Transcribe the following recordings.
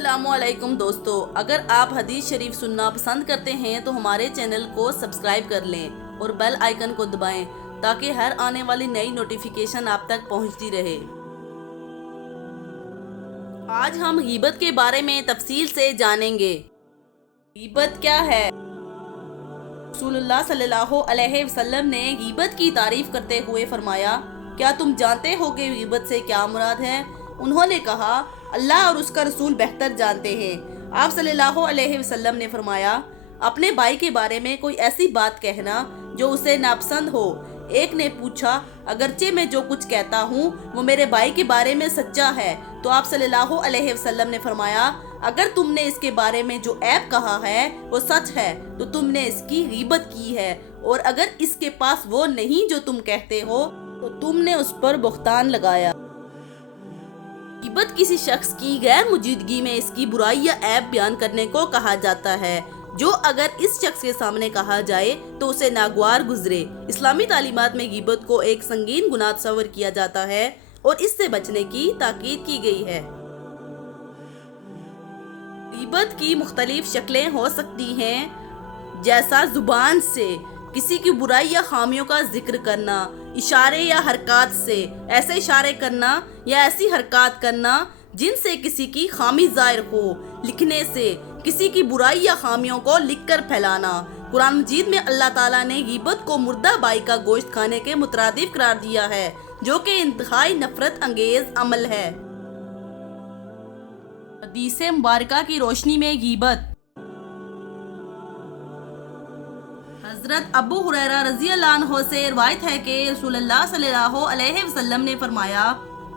السلام علیکم دوستو، اگر آپ حدیث شریف سننا پسند کرتے ہیں تو ہمارے چینل کو سبسکرائب کر لیں اور بیل آئیکن کو دبائیں تاکہ ہر آنے والی نئی نوٹیفیکیشن آپ تک پہنچتی رہے۔ آج ہم غیبت کے بارے میں تفصیل سے جانیں گے۔ غیبت کیا ہے؟ رسول اللہ صلی اللہ علیہ وسلم نے غیبت کی تعریف کرتے ہوئے فرمایا، کیا تم جانتے ہو کہ غیبت سے کیا مراد ہے؟ انہوں نے کہا، اللہ اور اس کا رسول بہتر جانتے ہیں۔ آپ صلی اللہ علیہ وسلم نے فرمایا، اپنے بھائی کے بارے میں کوئی ایسی بات کہنا جو اسے ناپسند ہو۔ ایک نے پوچھا، اگرچہ میں جو کچھ کہتا ہوں وہ میرے بھائی کے بارے میں سچا ہے، تو آپ صلی اللہ علیہ وسلم نے فرمایا، اگر تم نے اس کے بارے میں جو عیب کہا ہے وہ سچ ہے تو تم نے اس کی غیبت کی ہے، اور اگر اس کے پاس وہ نہیں جو تم کہتے ہو تو تم نے اس پر بہتان لگایا۔ غیبت کسی شخص کی غیر موجودگی میں اس کی برائی یا عیب بیان کرنے کو کہا جاتا ہے، جو اگر اس شخص کے سامنے کہا جائے تو اسے ناگوار گزرے۔ اسلامی تعلیمات میں غیبت کو ایک سنگین گناہ تصور کیا جاتا ہے اور اس سے بچنے کی تاکید کی گئی ہے۔ غیبت کی مختلف شکلیں ہو سکتی ہیں، جیسا زبان سے کسی کی برائی یا خامیوں کا ذکر کرنا، اشارے یا حرکات سے ایسے اشارے کرنا یا ایسی حرکات کرنا جن سے کسی کی خامی ظاہر ہو، لکھنے سے کسی کی برائی یا خامیوں کو لکھ کر پھیلانا۔ قرآن مجید میں اللہ تعالیٰ نے غیبت کو مردہ بھائی کا گوشت کھانے کے مترادف قرار دیا ہے، جو کہ انتہائی نفرت انگیز عمل ہے۔ حدیث مبارکہ کی روشنی میں غیبت۔ حضرت ابو ہریرہ رضی اللہ عنہ سے روایت ہے کہ رسول اللہ صلی اللہ علیہ وسلم نے فرمایا،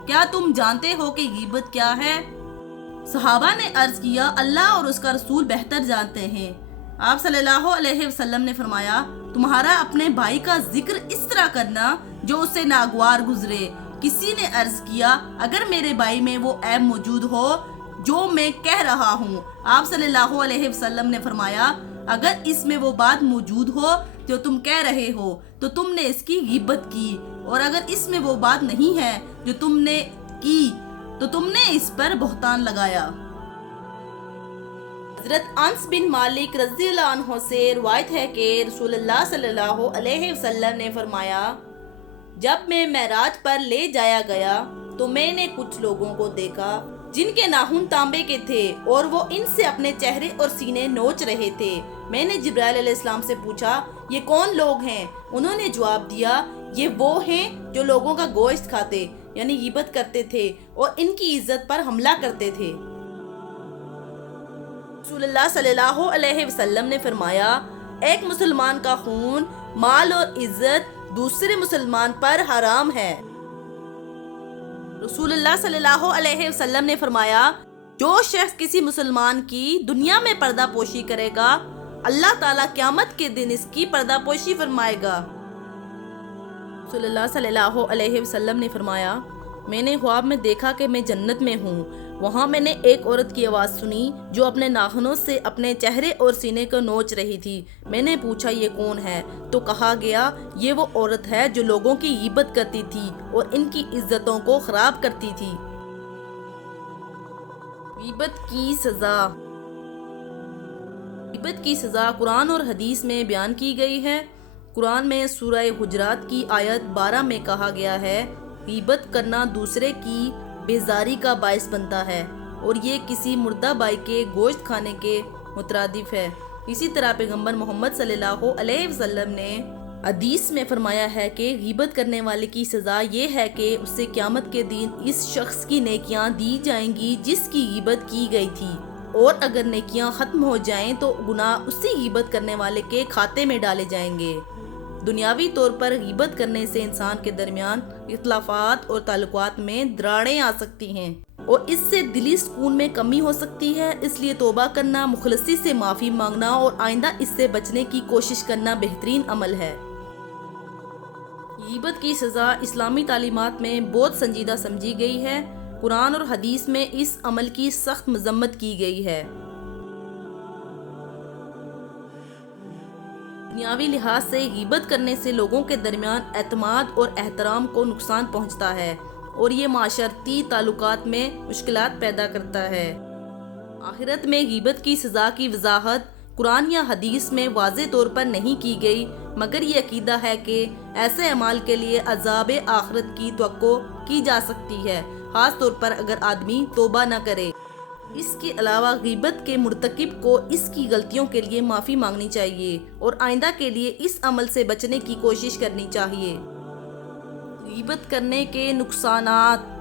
کیا تم جانتے ہو کہ غیبت کیا ہے؟ صحابہ نے عرض کیا، اللہ اور اس کا رسول بہتر جانتے ہیں۔ آپ صلی اللہ علیہ وسلم نے فرمایا، تمہارا اپنے بھائی کا ذکر اس طرح کرنا جو اسے ناگوار گزرے۔ کسی نے عرض کیا، اگر میرے بھائی میں وہ عیب موجود ہو جو میں کہہ رہا ہوں؟ آپ صلی اللہ علیہ وسلم نے فرمایا، اگر اس میں وہ بات موجود ہو جو تم کہہ رہے ہو تو تم نے اس کی غیبت کی، اور اگر اس میں وہ بات نہیں ہے جو تم نے کی تو تم نے اس پر بہتان لگایا۔ حضرت انس بن مالک رضی اللہ عنہ سے روایت ہے کہ رسول اللہ صلی اللہ علیہ وسلم نے فرمایا، جب میں معراج پر لے جایا گیا تو میں نے کچھ لوگوں کو دیکھا جن کے ناخن تانبے کے تھے اور وہ ان سے اپنے چہرے اور سینے نوچ رہے تھے۔ میں نے جبرائیل علیہ السلام سے پوچھا، یہ کون لوگ ہیں؟ انہوں نے جواب دیا، یہ وہ ہیں جو لوگوں کا گوشت کھاتے یعنی غیبت کرتے تھے اور ان کی عزت پر حملہ کرتے تھے۔ رسول اللہ صلی اللہ علیہ وسلم نے فرمایا، ایک مسلمان کا خون، مال اور عزت دوسرے مسلمان پر حرام ہے۔ رسول اللہ صلی اللہ علیہ وسلم نے فرمایا، جو شخص کسی مسلمان کی دنیا میں پردہ پوشی کرے گا، اللہ تعالیٰ قیامت کے دن اس کی پردہ پوشی فرمائے گا۔ رسول اللہ صلی اللہ علیہ وسلم نے فرمایا، میں نے خواب میں دیکھا کہ میں جنت میں ہوں۔ وہاں میں نے ایک عورت کی آواز سنی جو اپنے ناخنوں سے اپنے چہرے اور سینے کو نوچ رہی تھی۔ میں نے پوچھا، یہ کون ہے؟ تو کہا گیا، یہ وہ عورت ہے جو لوگوں کی غیبت کرتی تھی اور ان کی عزتوں کو خراب کرتی تھی۔ غیبت کی سزا۔ غیبت کی سزا قرآن اور حدیث میں بیان کی گئی ہے۔ قرآن میں سورہ حجرات کی آیت 12 میں کہا گیا ہے، غیبت کرنا دوسرے کی بیزاری کا باعث بنتا ہے، اور یہ کسی مردہ بھائی کے گوشت کھانے کے مترادف ہے۔ اسی طرح پیغمبر محمد صلی اللہ علیہ وسلم نے حدیث میں فرمایا ہے کہ غیبت کرنے والے کی سزا یہ ہے کہ اسے قیامت کے دن اس شخص کی نیکیاں دی جائیں گی جس کی غیبت کی گئی تھی، اور اگر نیکیاں ختم ہو جائیں تو گناہ اسی غیبت کرنے والے کے کھاتے میں ڈالے جائیں گے۔ دنیاوی طور پر غیبت کرنے سے انسان کے درمیان اختلافات اور تعلقات میں دراڑیں آ سکتی ہیں، اور اس سے دلی سکون میں کمی ہو سکتی ہے۔ اس لیے توبہ کرنا، مخلصی سے معافی مانگنا اور آئندہ اس سے بچنے کی کوشش کرنا بہترین عمل ہے۔ غیبت کی سزا اسلامی تعلیمات میں بہت سنجیدہ سمجھی گئی ہے۔ قرآن اور حدیث میں اس عمل کی سخت مذمت کی گئی ہے۔ دنیاوی لحاظ سے غیبت کرنے سے لوگوں کے درمیان اعتماد اور احترام کو نقصان پہنچتا ہے، اور یہ معاشرتی تعلقات میں مشکلات پیدا کرتا ہے۔ آخرت میں غیبت کی سزا کی وضاحت قرآن یا حدیث میں واضح طور پر نہیں کی گئی، مگر یہ عقیدہ ہے کہ ایسے اعمال کے لیے عذاب آخرت کی توقع کی جا سکتی ہے، خاص طور پر اگر آدمی توبہ نہ کرے۔ اس کے علاوہ غیبت کے مرتکب کو اس کی غلطیوں کے لیے معافی مانگنی چاہیے اور آئندہ کے لیے اس عمل سے بچنے کی کوشش کرنی چاہیے۔ غیبت کرنے کے نقصانات۔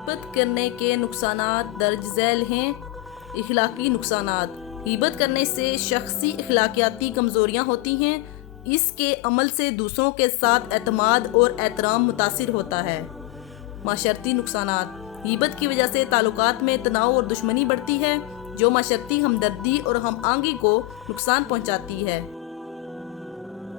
غیبت کرنے کے نقصانات درج ذیل ہیں۔ اخلاقی نقصانات۔ غیبت کرنے سے شخصی اخلاقیاتی کمزوریاں ہوتی ہیں۔ اس کے عمل سے دوسروں کے ساتھ اعتماد اور احترام متاثر ہوتا ہے۔ معاشرتی نقصانات۔ غیبت کی وجہ سے تعلقات میں تناؤ اور دشمنی بڑھتی ہے، جو معاشرتی ہمدردی اور ہم آہنگی کو نقصان پہنچاتی ہے۔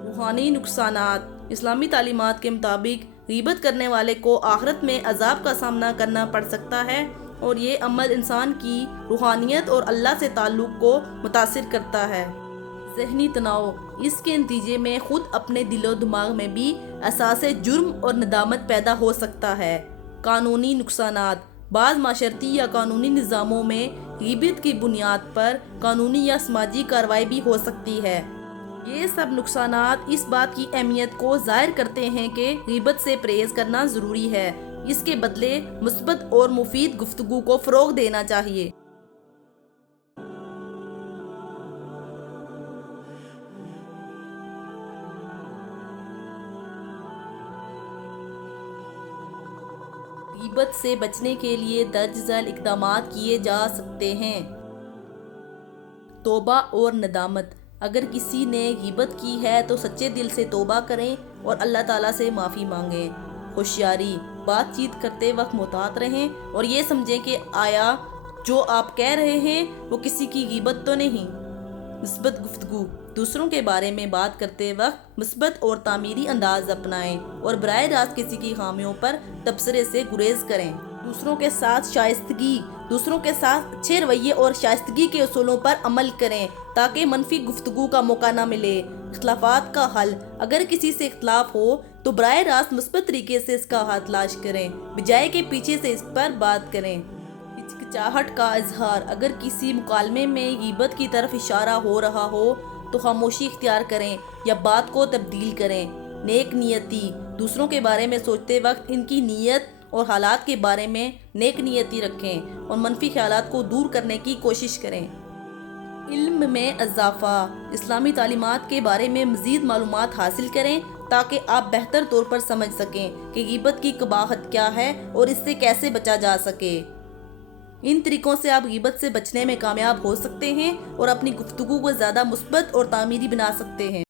روحانی نقصانات۔ اسلامی تعلیمات کے مطابق غیبت کرنے والے کو آخرت میں عذاب کا سامنا کرنا پڑ سکتا ہے، اور یہ عمل انسان کی روحانیت اور اللہ سے تعلق کو متاثر کرتا ہے۔ ذہنی تناؤ۔ اس کے نتیجے میں خود اپنے دل و دماغ میں بھی احساس جرم اور ندامت پیدا ہو سکتا ہے۔ قانونی نقصانات۔ بعض معاشرتی یا قانونی نظاموں میں غیبت کی بنیاد پر قانونی یا سماجی کارروائی بھی ہو سکتی ہے۔ یہ سب نقصانات اس بات کی اہمیت کو ظاہر کرتے ہیں کہ غیبت سے پرہیز کرنا ضروری ہے، اس کے بدلے مثبت اور مفید گفتگو کو فروغ دینا چاہیے۔ غیبت سے بچنے کے لیے درج ذیل اقدامات کیے جا سکتے ہیں۔ توبہ اور ندامت۔ اگر کسی نے غیبت کی ہے تو سچے دل سے توبہ کریں اور اللہ تعالیٰ سے معافی مانگیں۔ ہوشیاری۔ بات چیت کرتے وقت محتاط رہیں اور یہ سمجھیں کہ آیا جو آپ کہہ رہے ہیں وہ کسی کی غیبت تو نہیں۔ مثبت گفتگو۔ دوسروں کے بارے میں بات کرتے وقت مثبت اور تعمیری انداز اپنائیں اور براہ راست کسی کی خامیوں پر تبصرے سے گریز کریں۔ دوسروں کے ساتھ شائستگی۔ دوسروں کے ساتھ اچھے رویے اور شائستگی کے اصولوں پر عمل کریں تاکہ منفی گفتگو کا موقع نہ ملے۔ اختلافات کا حل۔ اگر کسی سے اختلاف ہو تو براہ راست مثبت طریقے سے اس کا حل تلاش کریں، بجائے کہ پیچھے سے اس پر بات کریں۔ ہچکچاہٹ کا اظہار۔ اگر کسی مکالمے میں غیبت کی طرف اشارہ ہو رہا ہو تو خاموشی اختیار کریں یا بات کو تبدیل کریں۔ نیک نیتی۔ دوسروں کے بارے میں سوچتے وقت ان کی نیت اور حالات کے بارے میں نیک نیتی رکھیں اور منفی خیالات کو دور کرنے کی کوشش کریں۔ علم میں اضافہ۔ اسلامی تعلیمات کے بارے میں مزید معلومات حاصل کریں تاکہ آپ بہتر طور پر سمجھ سکیں کہ غیبت کی قباحت کیا ہے اور اس سے کیسے بچا جا سکے۔ ان طریقوں سے آپ غیبت سے بچنے میں کامیاب ہو سکتے ہیں اور اپنی گفتگو کو زیادہ مثبت اور تعمیری بنا سکتے ہیں۔